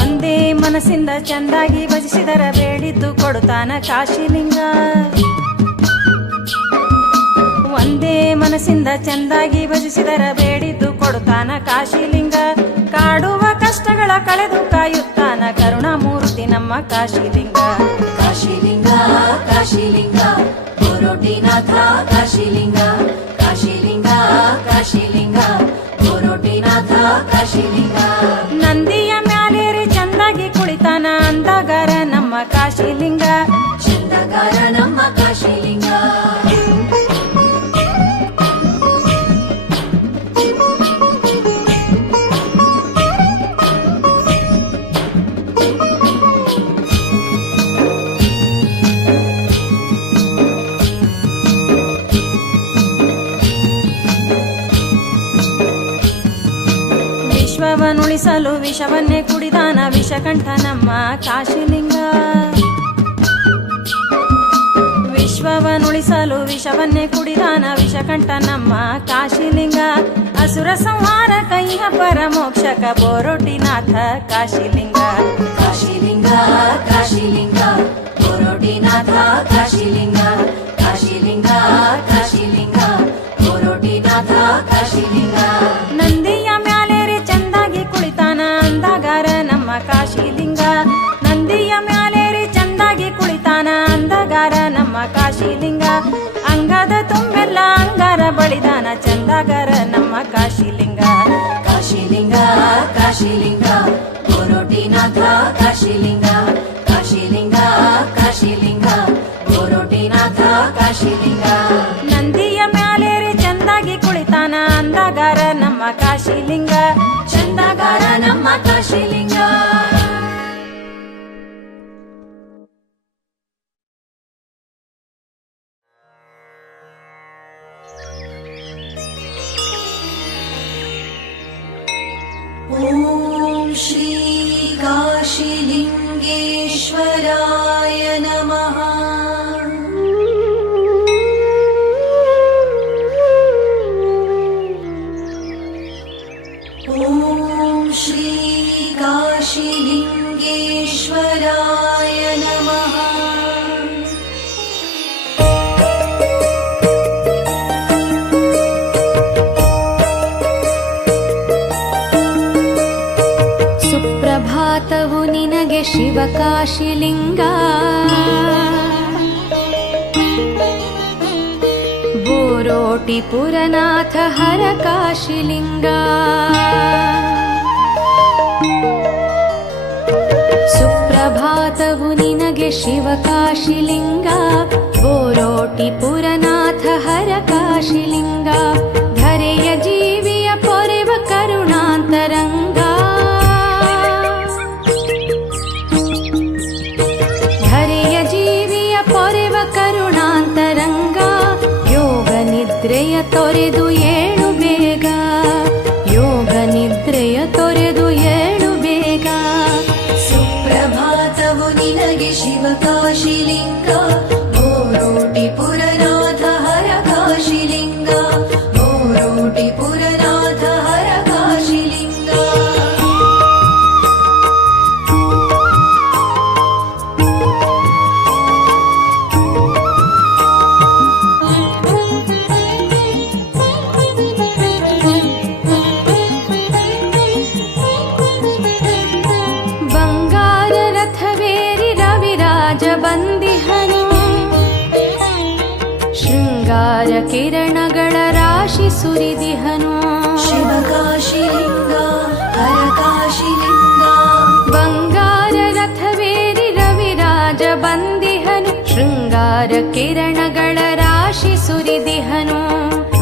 ಒಂದೇ ಮನಸ್ಸಿಂದ ಚಂದಾಗಿ ಭಜಿಸಿದರ ಬೇಡಿದ್ದು ಕೊಡುತ್ತಾನ ಕಾಶಿಲಿಂಗ ಒಂದೇ ಮನಸ್ಸಿಂದ ಚಂದಾಗಿ ಭಜಿಸಿದರ ಬೇಡಿದ್ದು ಕೊಡುತ್ತಾನ ಕಾಶಿಲಿಂಗ ಕಾಡುವ ಕಷ್ಟಗಳ ಕಳೆದು ಕಾಯುತ್ತಾನ ಕರುಣಾಮೂರ್ತಿ ನಮ್ಮ ಕಾಶಿಲಿಂಗ ಕಾಶಿಲಿಂಗ ಕಾಶಿಲಿಂಗ ಕೋರೋಟಿನಾಥ ಕಾಶಿಲಿಂಗ ಕಾಶಿಲಿಂಗ ಕಾಶಿಲಿಂಗ ಕೋರೋಟಿನಾಥ ಕಾಶಿಲಿಂಗ ನಂದಿಯ ಮ್ಯಾಲೇರಿ ಚಂದಾಗಿ ಕುಳಿತಾನ ಅಂದಗಾರ ನಮ್ಮ ಕಾಶಿಲಿಂಗ ಚಂದಗಾರ ನಮ್ಮ ಕಾಶಿಲಿಂಗ ವಿಶ್ವವನ್ನುಳಿಸಲು ವಿಷವನ್ನೇ ಕುಡಿದಾನ ವಿಷಕಂಠ ನಮ್ಮ ಕಾಶಿಲಿಂಗ ವಿಶ್ವವನ್ನುಳಿಸಲು ವಿಷವನ್ನೇ ಕುಡಿದಾನ ವಿಷಕಂಠ ನಮ್ಮ ಕಾಶಿಲಿಂಗ ಅಸುರ ಸಂಹಾರ ಕೈಹ ಪರಮೋಕ್ಷಕ ಬೋರೋಟಿನಾಥ ಕಾಶಿಲಿಂಗ ಕಾಶಿಲಿಂಗ ಕಾಶಿಲಿಂಗ ಕೋರೋಟಿನಾಥ ಕಾಶಿಲಿಂಗ ಕಾಶಿಲಿಂಗ ಕಾಶಿಲಿಂಗ ಕೋರೋಟಿನಾಥ ಕಾಶಿಲಿಂಗ ನಂದಿಯ ಮ್ಯಾಲೇರಿ ಚಂದಾಗಿ ಕುಳಿತಾನ ಅಂದಗಾರ ನಮ್ಮ ಕಾಶಿಲಿಂಗ ನಂದಿಯ ಮ್ಯಾಲೇರಿ ಚಂದಾಗಿ ಕುಳಿತಾನ ಅಂದಗಾರ ನಮ್ಮ ಕಾಶಿಲಿಂಗ ಅಂಗದ ತುಂಬೆಲ್ಲ ಅಂಗಾರ ಬಳಿದಾನ ಚಂದಗಾರ ನಮ್ಮ ಕಾಶಿಲಿಂಗ ಕಾಶಿಲಿಂಗ ಕಾಶಿಲಿಂಗ ಕೋರೋಟಿನಾಥ ಕಾಶಿಲಿಂಗ ಕಾಶಿಲಿಂಗ ಕಾಶಿಲಿಂಗ ಕೋರೋಟಿನಾಥ ಕಾಶಿಲಿಂಗ ನಂದಿಯ ಮ್ಯಾಲೇರಿ ಚಂದಾಗಿ ಕುಳಿತಾನ ಅಂದಗಾರ ನಮ್ಮ ಕಾಶಿಲಿಂಗ ಚಂದಗಾರ ನಮ್ಮ ಕಾಶಿಲಿಂಗ ಓಂ ಶ್ರೀ ಕಾಶಿಲಿಂಗೇಶ್ವರಾಯ ನಮಃ ಓಂ ಶ್ರೀ ಕಾಶಿಲಿಂಗೇಶ್ವರಾಯ ನಮಃ ಸುಪ್ರಭಾತವು ನಿನಗೆ ಶಿವಕಾಶಿಲಿಂಗ ಬೋರೋಟಿ ಪುರನಾಥ ಹರ ಕಾಶಿಲಿಂಗ ಸುಪ್ರಭಾತವು ನಿನಗೆ ಶಿವಕಾಶಿಲಿಂಗ ಬೋರೋಟಿ ಪುರನಾಥ ಪುರನಾಥ ಹರ ಕಾಶಿಲಿಂಗ ಧರೆಯ ಜೀವಿಯ ಪೊರೆವ ಕರುಣಾಂತರಂಗ ಧರೆಯ ಜೀವಿಯ ಪೊರೆವ ಕರುಣಾಂತರಂಗ ಯೋಗ ನಿದ್ರೆಯ ತೊರೆದು ಏಳು ಬೇಗ ಯೋಗ ನಿದ್ರೆಯ ತೊರೆದು ಏಳು ಬೇಗ ಸುಪ್ರಭಾತವು ನಿನಗೆ ಶಿವ ಕಾಶಿಲಿಂಗ ಗೋರೋಟಿ ಪುರನಾಥ ಹರ ಕಾಶಿಲಿಂಗ ಗೋರೋಟಿ ಪುರನಾಥ ಹರ ಕಾಶಿಲಿಂಗ ಬಂಗಾರ ರಥವೇರಿ ರವಿರಾಜ ಬಂದಿಹನು ಶೃಂಗಾರ ಕಿರಣಗಳ ರಾಶಿ ಸುರಿದಿಹನು ಶಿವ ಕಾಶಿಲಿಂಗ ಹರ ಕಾಶಿಲಿಂಗ ಬಂಗಾರ ರಥವೇರಿ ರವಿರಾಜ ಬಂದಿಹನು ಶೃಂಗಾರ ಕಿರಣಗಳ ರಾಶಿ ಸುರಿದಿಹನು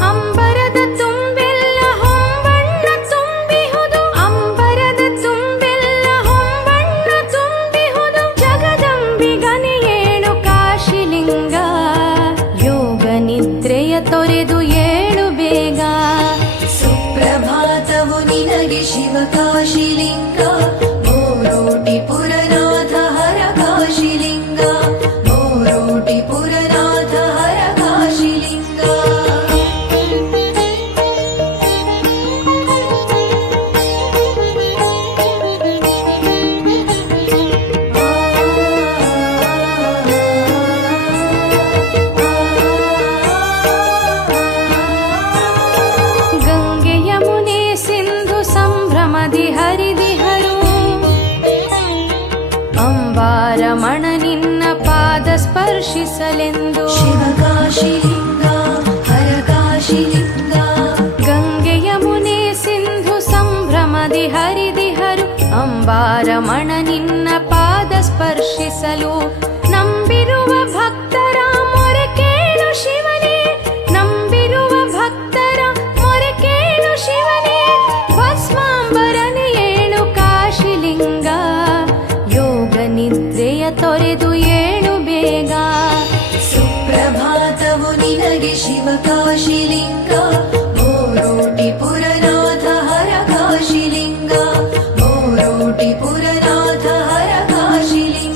ಅಂಬರದ ತುಂಬೆಲ್ಲ ಹೊಂಬಣ್ಣ ತುಂಬಿಹುದು ಅಂಬರದ ತುಂಬೆಲ್ಲ ಹೊಂಬಣ್ಣ ತುಂಬಿಹುದು ಜಗದಂಬಿಗನಿ ಏಳು ಕಾಶಿಲಿಂಗ ಯೋಗ ನಿದ್ರೆಯ ತೊರೆದು ಏಳು ಬೇಗ ಸುಪ್ರಭಾತವು ನಿನಗೆ ಶಿವ ಕಾಶಿಲಿಂಗ ಗೋರೋಟಿ ಪುರನಾಥ ಹರ ಕಾಶಿಲಿಂಗ ಗೋರೋಟಿ ಪುರನಾಥ ಹರ ಕಾಶಿಲಿಂಗ ಗಂಗೆ ಯಮುನೆ ಸಿಂಧು ಸಂಭ್ರಮದಿ ಹರಿದಿಹರು ಅಂಬಾರಮಣ ನಿನ್ನ ಪಾದ ಸ್ಪರ್ಶಿಸಲೆಂದು ಶಿವ ಕಾಶಿಲಿಂಗ ಹರ ಕಾಶಿಲಿಂಗ ಗಂಗೆ ಯಮುನೆ ಸಿಂಧು ಸಂಭ್ರಮದಿ ಹರಿದಿಹರು ಅಂಬಾರಮಣ ನಿನ್ನ ಪಾದ ಸ್ಪರ್ಶಿಸಲು ನಂಬಿರುವ ಭಕ್ತರ ಮೊರೆ ಕೇಳು ಶಿವನೇ ನಂಬಿರುವ ಭಕ್ತರ ಮೊರೆ ಕೇಳು ಶಿವನೇ ಭಸ್ಮಾಂಬರನೆ ಏಳು ಕಾಶಿಲಿಂಗ ಯೋಗ ನಿದ್ರೆಯ ತೊರೆದು ಏಳು ಬೇಗ ಸುಪ್ರಭಾತವು ನಿನಗೆ ಶಿವ ಕಾಶಿಲಿಂಗ ಗೋರೋಟಿ ಪುರನಾಥ ಹರ ಕಾಶಿಲಿಂಗ ಗೋರೋಟಿ ಪುರನಾಥ ಹರ ಕಾಶಿಲಿಂಗ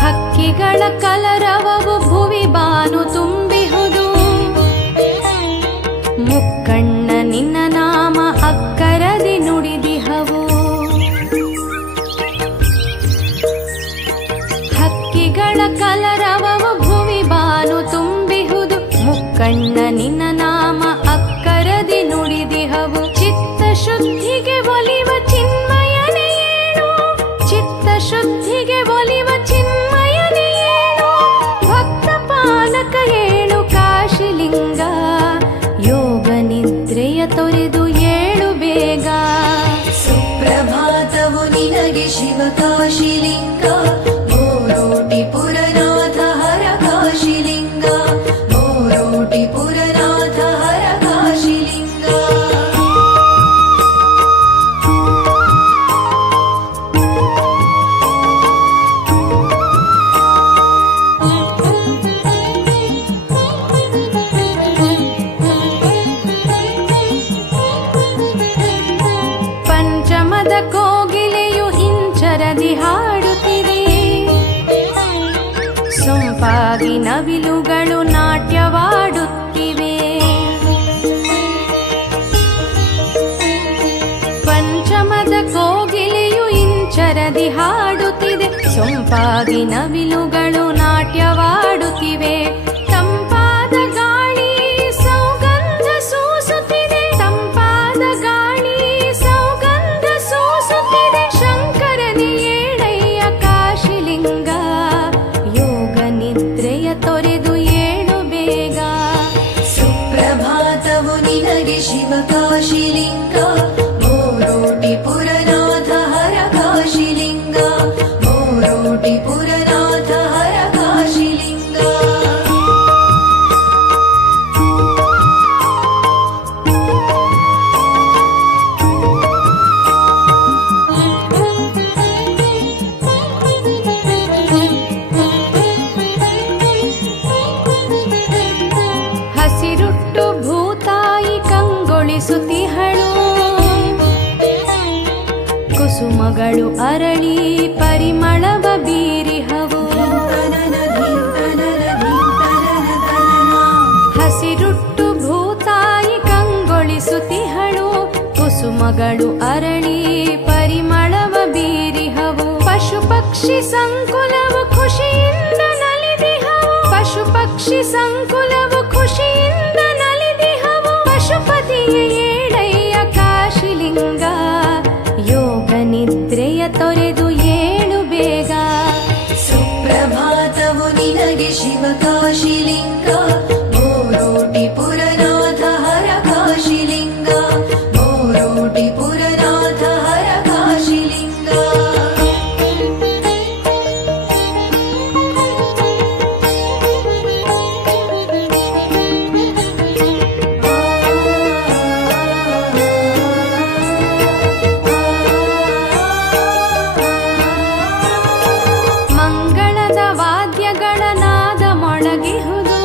ಹಕ್ಕಿಗಳ ಕಲರವವು ಭುವಿ ಬಾನು ತುಂಬಿಹುದು ಮುಕ್ಕಣ್ಣ ನಿನ್ನ ನಾಮ ಅಕ್ಕರದಿ ನುಡಿದಿಹವು ಹಕ್ಕಿಗಳ ಕಲರವವು ಭುವಿ ಬಾನು ತುಂಬಿಹುದು ಮುಕ್ಕಣ್ಣ ನಿನ್ನ ನಾಮ ಅಕ್ಕರದಿ ನುಡಿದಿಹವು ಚಿತ್ತ ಶುದ್ಧಿಗೆ ಒಲಿವ ಚಿನ್ಮಯನೇ ಏಳು ಚಿತ್ತ ಶುದ್ಧಿಗೆ ಒಲಿವ ಚಿನ್ಮಯನೇ ಏಳು ಭಕ್ತ ಪಾಲಕ ಏಳು ಕಾಶಿಲಿಂಗ ಯೋಗ ನಿದ್ರೆಯ ತೊರೆದು ಏಳು ಬೇಗ ಸುಪ್ರಭಾತವು ನಿನಗೆ ಶಿವ ಕಾಶಿಲಿಂಗ ಗೋರೋಟಿ ಪುರನಾಥ ಹರ ಕಾಶಿಲಿಂಗ ಗೋರೋಟಿ ಪುರನಾಥ ಹರ ಕಾಶಿಲಿಂಗ ಪಂಚಮದ ಕೋಗಿಲೆಯು ಇಂಚರದಿ ಹಾಡುತ್ತಿದೆ ಸೊಂಪಾಗಿ ನವಿಲುಗಳು ನಾಟ್ಯವಾಡುತ್ತಿವೆ ಪಂಚಮದ ಕೋಗಿಲೆಯು ಇಂಚರದಿ ಹಾಡುತ್ತಿದೆ ಸೊಂಪಾಗಿ ನವಿಲುಗಳು ನಾಟ್ಯವಾಡುತ್ತಿವೆ ತಂಪಾದ ಗಾಳಿ ಸೌಗಂಧ ಸೂಸುತ್ತಿದೆ ತಂಪಾದ ಗಾಳಿ ಸೌಗಂಧ ಸೂಸುತ್ತಿದೆ ಶಂಕರನೇ ಏಳಯ್ಯ ಕಾಶಿಲಿಂಗ ಯೋಗ ನಿದ್ರೆಯ ತೊರೆ ನಿನಗೆ ಶಿವ ಕಾಶಿಲಿಂಗ ಮೋರೋಟಿ ಪುರನಾಥ ಹರ ಕಾಶಿಲಿಂಗ ಮೋರೋಟಿ ಪುರನಾಥ ಹರ ಕಾಶಿಲಿಂಗ ಹಸಿರುಟ್ಟು ಭೂತಾಯಿ ಕಂಗೊಳಿಸುತ್ತಿಹಳು ಕುಸುಮಗಳು ಅರಳಿ ಪರಿಮಳವ ಬೀರಿಹವು ಹಸಿರುಟ್ಟು ಭೂತಾಯಿ ಕಂಗೊಳಿಸುತ್ತಿಹಳು ಕುಸುಮಗಳು ಅರಳಿ ಪರಿಮಳವ ಬೀರಿಹವು ಪಶು ಪಕ್ಷಿ ಸಂಕುಲವು ಖುಷಿಯಿಂದ ನಲಿದಿಹವು ಪಶು ಪಕ್ಷಿ ಸಂಕುಲವು ಖುಷಿಯಿಂದ ನಲಿದಿಹವು ಪಶುಪತಿಯ ಏಳಯ್ಯ ಕಾಶಿಲಿಂಗ ಯೋಗ ನಿದ್ರೆಯ ತೊರೆದು ಏಳು ಬೇಗ ಸುಪ್ರಭಾತವು ನಿನಗೆ ಶಿವ ಕಾಶಿಲಿಂಗ ಮೋರೋಟಿ ಪುರನಾಥ ಹರ ಕಾಶಿಲಿಂಗ ಮೋರೋಟಿ ಪುರನಾಥ ಹರ ಕಾಶಿಲಿಂಗ ಮಂಗಳದ ವಾದ್ಯಗಳ ನಾದ ಮೊಳಗಿಹುದು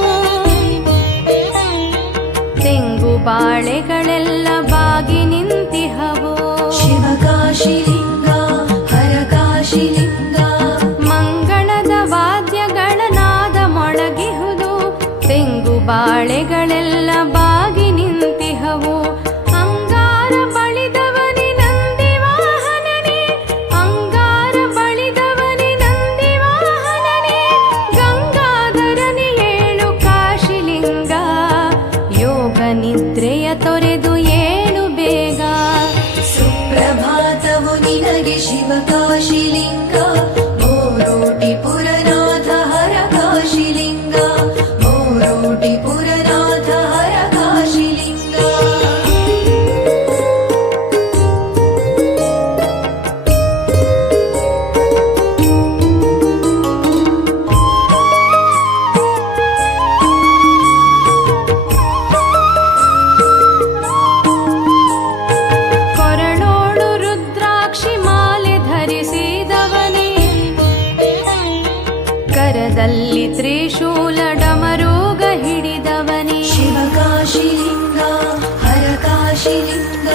ತೆಂಗು ಬಾಳೆಗಳೆಲ್ಲ ಬಾಗಿ ನಿಂತಿಹವು ಶಿವ ಕಾಶಿಲಿಂಗ ಹರ ಕಾಶಿಲಿಂಗ ಮಂಗಳದ ವಾದ್ಯಗಳ ನಾದ ಮೊಳಗಿಹುದು ತೆಂಗು ಬಾಳೆಗಳೆಲ್ಲ ಬಾಗಿ ನಿಂತಿಹವು ಅಂಗಾರ ಬಳಿದವನಿ ನಂದಿ ವಾಹನನೇ ಅಂಗಾರ ಬಳಿದವನಿ ನಂದಿ ವಾಹನನೇ ಗಂಗಾಧರನಿ ಏಳು ಕಾಶಿಲಿಂಗ ಯೋಗ ನಿದ್ರೆಯ ತೊರೆದು ಏಳು ಬೇಗ ಸುಪ್ರಭಾತವು ನಿನಗೆ ಶಿವ ಕಾಶಿಲಿಂಗ ಮೋರೋಟಿ ಪುರನಾಥ ಹರ ಕಾಶಿಲಿಂಗ ಮೋರೋಟಿ ಪುರನಾಥ ಹರ ಕಾಶಿಲಿಂಗ ಕೊರಳೋಳು ರುದ್ರಾಕ್ಷಿ ಮಾಲೆ ಧರಿಸಿದವನೇ ಕರದಲ್ಲಿ ತ್ರಿಶೂಲ ಡಮರುಗ ಹಿಡಿದವನೇ ಶಿವ ಕಾಶಿಲಿಂಗ ಹರ ಕಾಶಿಲಿಂಗ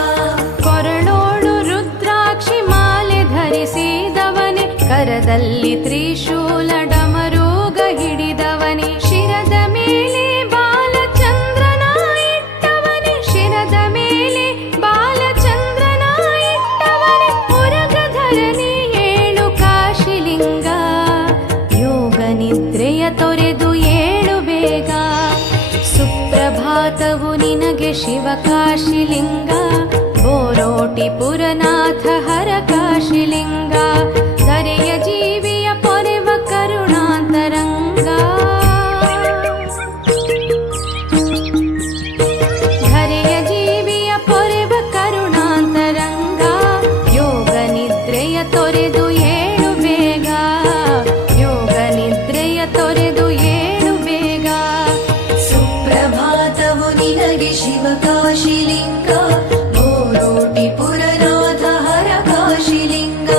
ಕೊರಳೋಳು ರುದ್ರಾಕ್ಷಿ ಮಾಲೆ ಧರಿಸಿದವನೇ ಕರದಲ್ಲಿ ತ್ರಿಶೂಲ ಡಮರುಗ ಹಿಡಿದವನೇ ಶಿರದ ಮೇಲೆ ಬಾಲಚಂದ್ರನ ಇಟ್ಟವನೇ ಶಿರದ ಮೇಲೆ ಬಾಲಚಂದ್ರನ ಇಟ್ಟವನೇ ಉರಗಧರನಿ ಏಳು ಕಾಶಿಲಿಂಗ ಯೋಗ ನಿದ್ರೆಯ ತೊರೆದು ಏಳು ಬೇಗ ಸುಪ್ರಭಾತವು ನಿನಗೆ ಶಿವ ಕಾಶಿಲಿಂಗ ಬೋರೋಟಿ ಪುರನಾಥ ಹರ ಕಾಶಿಲಿಂಗ ಧರೆಯ ಜೀವಿಯ ಪೊರೆವ ಕರುಣಾಂತರಂಗ ಧರೆಯ ಜೀವಿಯ ಪೊರೆವ ಕರುಣಾಂತರಂಗ ಯೋಗ ನಿದ್ರೆಯ ತೊರೆದು ಏಳು ಬೇಗ ಯೋಗ ನಿದ್ರೆಯ ತೊರೆದು ಏಳು ಬೇಗ ಸುಪ್ರಭಾತವು ನಿನಗೆ ಶಿವ ಕಾಶಿಲಿಂಗ ಮೋರೋಟಿ ಪುರನಾಥ ಹರ ಕಾಶಿಲಿಂಗ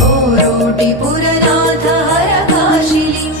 ಮೋರೋಟಿ ಪುರನಾಥ ಹರ ಕಾಶಿಲಿಂಗ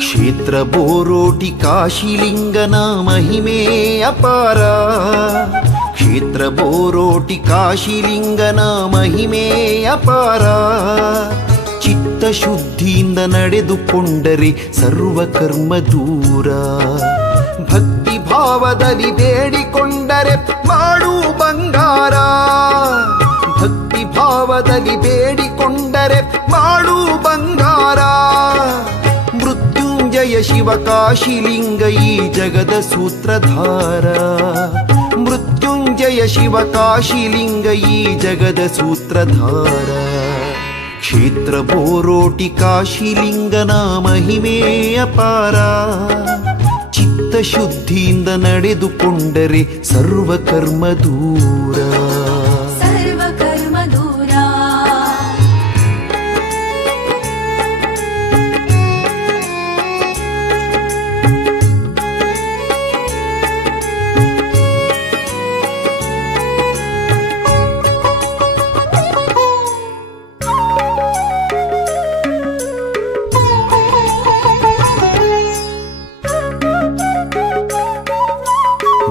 ಕ್ಷೇತ್ರ ಬೋರೋಟಿ ಕಾಶಿಲಿಂಗನ ಮಹಿಮೆ ಅಪಾರ ಕ್ಷೇತ್ರ ಬೋರೋಟಿ ಕಾಶಿಲಿಂಗನ ಮಹಿಮೆ ಅಪಾರ ಚಿತ್ತ ಶುದ್ಧಿಯಿಂದ ನಡೆದುಕೊಂಡರೆ ಸರ್ವಕರ್ಮ ದೂರ. ಭಕ್ತಿ ಭಾವದಲ್ಲಿ ಬೇಡಿಕೊಂಡರೆ ಮಾಡು ಬಂಗಾರ. ಭಕ್ತಿ ಭಾವದಲ್ಲಿ ಬೇಡಿಕೊಂಡರೆ ಮಾಡು ಬಂಗಾರ. ಮೃತ್ಯುಂಜಯ ಶಿವ ಕಾಶಿಲಿಂಗ ಈ ಜಗದ ಸೂತ್ರಧಾರ. ಮೃತ್ಯುಂಜಯ ಶಿವ ಕಾಶಿಲಿಂಗ ಈ ಜಗದ ಸೂತ್ರಧಾರ. ಕ್ಷೇತ್ರ ಬೋರೋಟಿ ಕಾಶಿಲಿಂಗನ ಮಹಿಮೆ ಅಪಾರ. ಚಿತ್ತ ಶುದ್ಧಿಯಿಂದ ನಡೆದುಕೊಂಡರೆ ಸರ್ವಕರ್ಮ ದೂರ. ಸರ್ವಕರ್ಮ ದೂರ.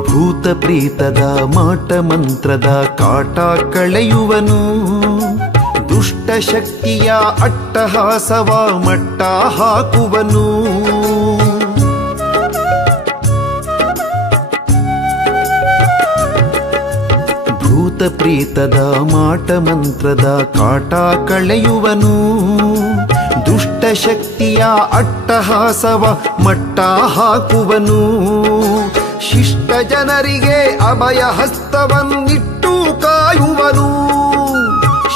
ಭೂತ ಪ್ರೇತದ ಮಾಟ ಮಂತ್ರದ ಕಾಟ ಕಳೆಯುವನು. ದುಷ್ಟ ಶಕ್ತಿಯ ಅಟ್ಟಹಾಸವ ಮಟ್ಟ ಹಾಕುವನು. ಭೂತ ಪ್ರೇತದ ಮಾಟ ಮಂತ್ರದ ಕಾಟ ಕಳೆಯುವನು. ದುಷ್ಟ ಶಕ್ತಿಯ ಅಟ್ಟಹಾಸವ ಮಟ್ಟ ಹಾಕುವನು. ಶಿಷ್ಟ ಜನರಿಗೆ ಅಭಯ ಹಸ್ತವನ್ನಿಟ್ಟು ಕಾಯುವನು.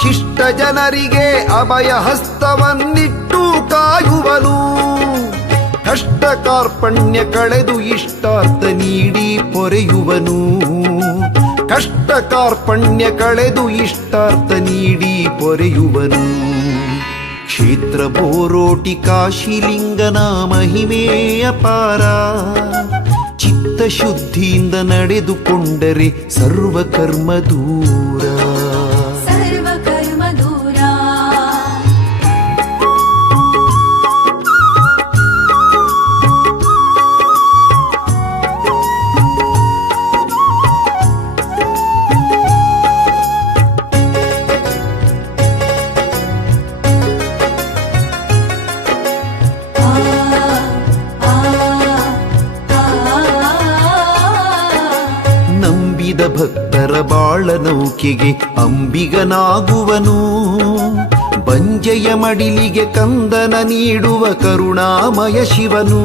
ಶಿಷ್ಟ ಜನರಿಗೆ ಅಭಯ ಹಸ್ತವನ್ನಿಟ್ಟು ಕಾಯುವನು. ಕಷ್ಟ ಕಾರ್ಪಣ್ಯ ಕಳೆದು ಇಷ್ಟಾರ್ಥ ನೀಡಿ ಪೊರೆಯುವನು. ಕಷ್ಟ ಕಾರ್ಪಣ್ಯ ಕಳೆದು ಇಷ್ಟಾರ್ಥ ನೀಡಿ ಪೊರೆಯುವನು. ಕ್ಷೇತ್ರ ಬೋರೋಟಿ ಕಾಶಿಲಿಂಗನ ಮಹಿಮೆ ಅಪಾರ. ಚಿತ್ತ ಶುದ್ಧಿಯಿಂದ ನಡೆದುಕೊಂಡರೆ ಸರ್ವಕರ್ಮ ದೂರ. ಸರ್ವಕರ್ಮ ದೂರ. ನಂಬಿದ ಭಕ್ತರ ಬಾಳ ನೌಕೆಗೆ ಅಂಬಿಗನಾಗುವನು. ಬಂಜೆಯ ಮಡಿಲಿಗೆ ಕಂದನ ನೀಡುವ ಕರುಣಾಮಯ ಶಿವನು.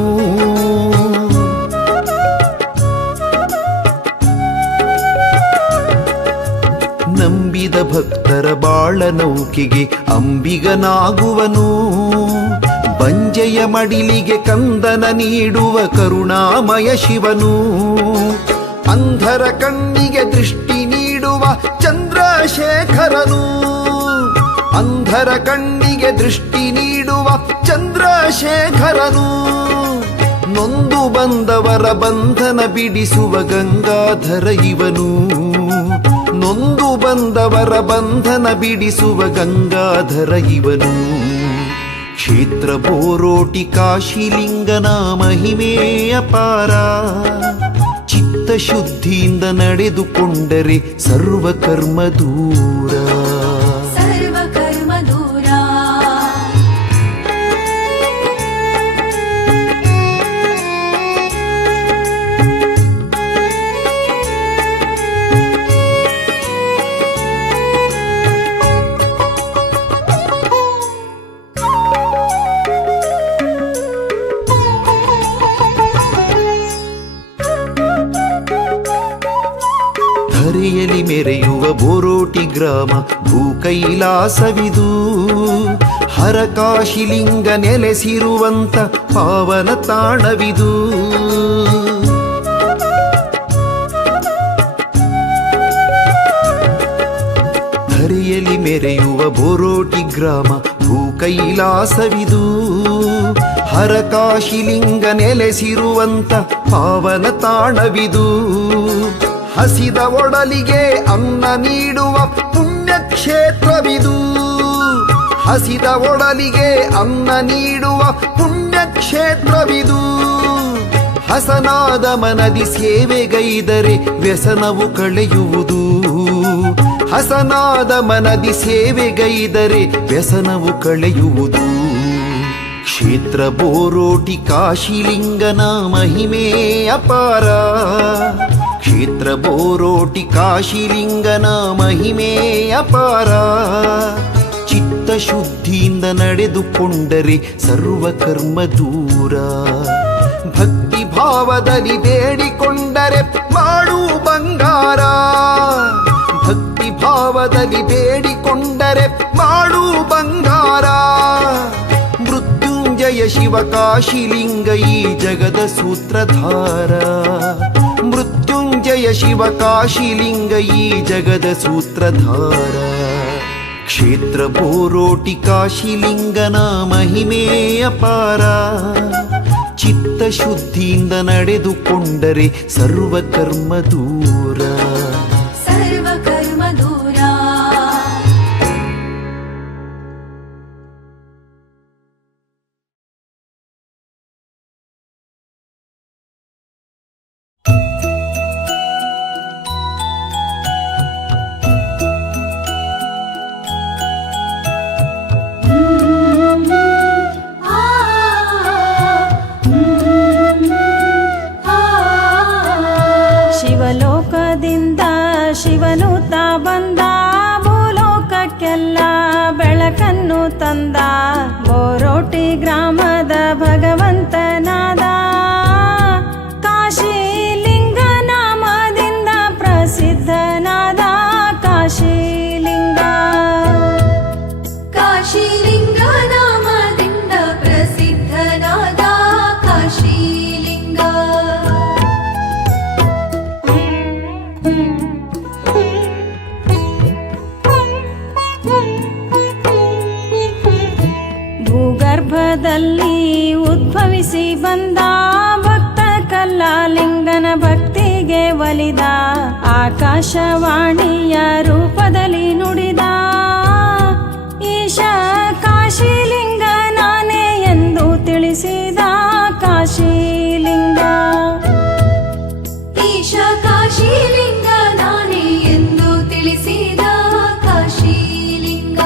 ನಂಬಿದ ಭಕ್ತರ ಬಾಳ ನೌಕೆಗೆ ಅಂಬಿಗನಾಗುವನು. ಬಂಜೆಯ ಮಡಿಲಿಗೆ ಕಂದನ ನೀಡುವ ಕರುಣಾಮಯ ಶಿವನು. ಅಂಧರ ಕಣ್ಣಿಗೆ ದೃಷ್ಟಿ ನೀಡುವ ಚಂದ್ರಶೇಖರನು. ಅಂಧರ ಕಣ್ಣಿಗೆ ದೃಷ್ಟಿ ನೀಡುವ ಚಂದ್ರಶೇಖರನು. ನೊಂದು ಬಂದವರ ಬಂಧನ ಬಿಡಿಸುವ ಗಂಗಾಧರ ಇವನು. ನೊಂದು ಬಂದವರ ಬಂಧನ ಬಿಡಿಸುವ ಗಂಗಾಧರ ಇವನು. ಕ್ಷೇತ್ರ ಬೋರೋಟಿ ಕಾಶಿಲಿಂಗನ ಮಹಿಮೆ ಅಪಾರ. ಚಿತ್ತ ಶುದ್ಧಿಯಿಂದ ನಡೆದುಕೊಂಡರೆ ಸರ್ವಕರ್ಮ ದೂರ. ಸರ್ವಕರ್ಮ ದೂರ. ಧರೆಯಲ್ಲಿ ಮೆರೆಯುವ ಬೋರೋಟಿ ಗ್ರಾಮ ಭೂಕೈಲಾಸವಿದು. ಹರಕಾಶಿಲಿಂಗ ನೆಲೆಸಿರುವಂತ ಪಾವನ ತಾಣವಿದು. ಧರೆಯಲ್ಲಿ ಮೆರೆಯುವ ಬೋರೋಟಿ ಗ್ರಾಮ ಭೂಕೈಲಾಸವಿದು. ಹರಕಾಶಿಲಿಂಗ ನೆಲೆಸಿರುವಂತ ಪಾವನ ತಾಣವಿದು. ಹಸಿದ ಒಡಲಿಗೆ ಅನ್ನ ನೀಡುವ ಪುಣ್ಯಕ್ಷೇತ್ರವಿದು. ಹಸಿದ ಒಡಲಿಗೆ ಅನ್ನ ನೀಡುವ ಪುಣ್ಯಕ್ಷೇತ್ರವಿದು. ಹಸನಾದ ಮನದಿ ಸೇವೆಗೈದರೆ ವ್ಯಸನವು ಕಳೆಯುವುದು. ಹಸನಾದ ಮನದಿ ಸೇವೆಗೈದರೆ ವ್ಯಸನವು ಕಳೆಯುವುದು. ಕ್ಷೇತ್ರ ಬೋರೋಟಿ ಕಾಶಿಲಿಂಗನ ಮಹಿಮೆ ಅಪಾರ. ಕ್ಷೇತ್ರ ಬೋರೋಟಿ ಕಾಶಿಲಿಂಗನ ಮಹಿಮೆ ಅಪಾರ. ಚಿತ್ತ ಶುದ್ಧಿಯಿಂದ ನಡೆದುಕೊಂಡರೆ ಸರ್ವ ಕರ್ಮ ದೂರ. ಭಕ್ತಿ ಭಾವದಲ್ಲಿ ಬೇಡಿಕೊಂಡರೆ ಮಾಡು ಬಂಗಾರ. ಭಕ್ತಿ ಭಾವದಲ್ಲಿ ಬೇಡಿಕೊಂಡರೆ ಮಾಡು ಬಂಗಾರ. ಮೃತ್ಯುಂಜಯ ಶಿವ ಕಾಶಿಲಿಂಗ ಈ ಜಗದ ಸೂತ್ರಧಾರ. ಮೃತ್ಯುಂಜಯ ಶಿವ ಕಾಶಿಲಿಂಗ ಈ ಜಗದ ಸೂತ್ರಧಾರ. ಕ್ಷೇತ್ರ ಬೋರೋಟಿ ಕಾಶಿಲಿಂಗನ ಮಹಿಮೆ ಅಪಾರ. ಚಿತ್ತ ಶುದ್ಧಿಯಿಂದ ನಡೆದುಕೊಂಡರೆ ಸರ್ವ ಕರ್ಮ ದೂರ. ಸರ್ವ ಕರ್ಮ ದೂರ. ಶಿವಲೋಕದಿಂದ ಶಿವನು ತಾ ಬಂದ, ಭೂಲೋಕಕ್ಕೆಲ್ಲ ಬೆಳಕನ್ನು ತಂದ. ಬೋರೋಟಿ ಗ್ರಾಮದ ಭಗವಂತನಾದ, ಕಾಶಿಲಿಂಗ ನಾಮದಿಂದ ಪ್ರಸಿದ್ಧನಾದ. ಕಾಶಿಲಿಂಗ ಕಾಶಿಲಿಂಗ ನಾಮದಿಂದ ಪ್ರಸಿದ್ಧನಾದ. ಕಾಶಿಲಿಂಗ ಭೂಗರ್ಭದಲ್ಲಿ ಉದ್ಭವಿಸಿ ಬಂದ, ಭಕ್ತ ಕಲ್ಲಾಲಿಂಗನ ಭಕ್ತಿಗೆ ಒಲಿದ. ಆಕಾಶವಾಣಿಯ ರೂಪದಲ್ಲಿ ನುಡಿದ, ಈಶ ಕಾಶಿಲಿಂಗ ನಾನೇ ಎಂದು ತಿಳಿಸಿದ. ಕಾಶಿಲಿಂಗ ಈಶ ಕಾಶಿಲಿಂಗ ನಾನೇ ಎಂದು ತಿಳಿಸಿದ. ಕಾಶಿಲಿಂಗ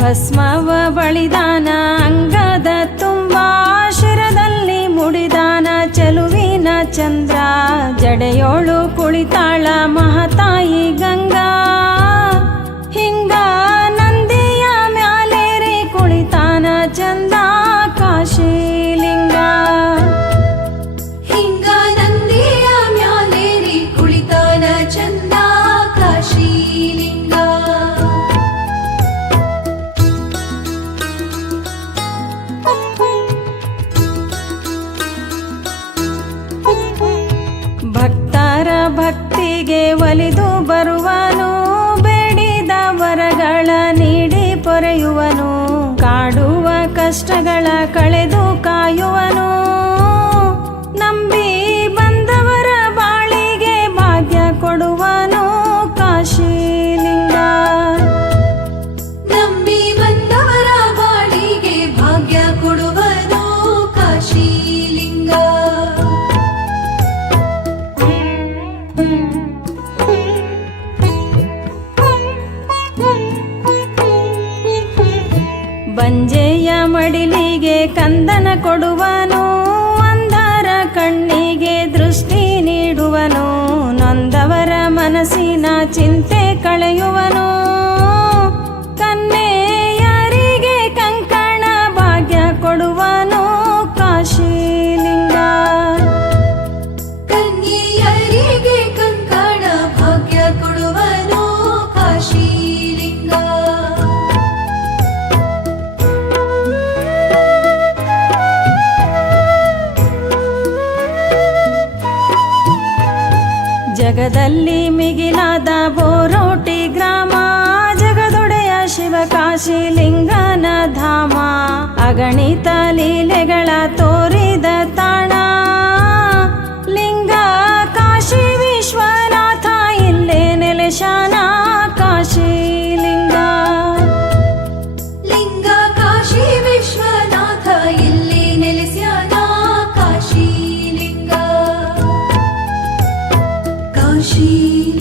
ಭಸ್ಮವ ಬಳಿದಾನ, ಅಂಗದ ತುಂಬ ಶಿರದಲ್ಲಿ ಮುಡಿದಾನ. ಚೆಲುವಿನ ಚಂದ್ರ ಜಡೆಯೋಳು ಕುಳಿತಾಳ ಮಹತಾಯಿ ಗಂಗಾ. ಹಿಂಗ ನಂದಿಯ ಮ್ಯಾಲೇರಿ ಕುಳಿತಾನ ಚಂದ. ಕಾಶಿಲಿಂಗ ಹಿಂಗ ನಂದಿಯ ಮ್ಯಾಲೇರಿ ಕುಳಿತಾನ ಚಂದ. ಕಾಶಿಲಿಂಗ ಭಕ್ತರ ಭಕ್ತಿಗೆ ಒಲಿದು ಬರುವನು, ಬೇಡಿದ ವರಗಳ ನೀಡಿ ಪೊರೆಯುವನು. ಕಾಡುವ ಕಷ್ಟಗಳ ಕಳೆದು ಕಾಯುವನು, ನಂಬಿ ಬಂದವರ ಬಾಳಿಗೆ ಭಾಗ್ಯ ಕೊಡುವನು. ಕಾಶಿಲಿಂಗ ನಂಬಿ ಬಂದವರ ಬಾಳಿಗೆ ಭಾಗ್ಯ ಕೊಡುವನು. ಕಾಶಿಲಿಂಗ ಬಂಜೆಯ ಮಡಿಲಿಗೆ ಕಂದನ ಕೊಡುವನು, ಅಂಧರ ಕಣ್ಣಿಗೆ ದೃಷ್ಟಿ ನೀಡುವನು. ನೊಂದವರ ಮನಸ್ಸಿನ ಚಿಂತೆ ಕಳೆಯುವನು, ಕನ್ಯೆಯರಿಗೆ ಕಂಕಣ ಭಾಗ್ಯ ಕೊಡುವನು. ಕಾಶಿಲಿಂಗ ಕನ್ಯೆಯರಿಗೆ ಕಂಕಣ ಭಾಗ್ಯ ಕೊಡುವನು. ಕಾಶಿಲಿಂಗ ಜಗದಲ್ಲಿ ಮಿಗಿಲಾದ ಬೋರೋಟಿ ಗ್ರಾಮ, ಜಗದೊಡೆಯ ಶಿವ ಕಾಶಿಲಿಂಗನ ಧಾಮ. ಅಗಣಿತ ಲೀಲೆಗಳ ತೋರಿದ ತಾಣ, ಲಿಂಗ ಕಾಶಿ ವಿಶ್ವನಾಥ ಇಲ್ಲೇ ನೆಲೆಶಾನ. ಕಾಶಿಲಿಂಗ ಲಿಂಗ ಕಾಶಿ ವಿಶ್ವನಾಥ ಇಲ್ಲಿ ನೆಲೆಸ್ಯಾನ. ಕಾಶಿಲಿಂಗ काशी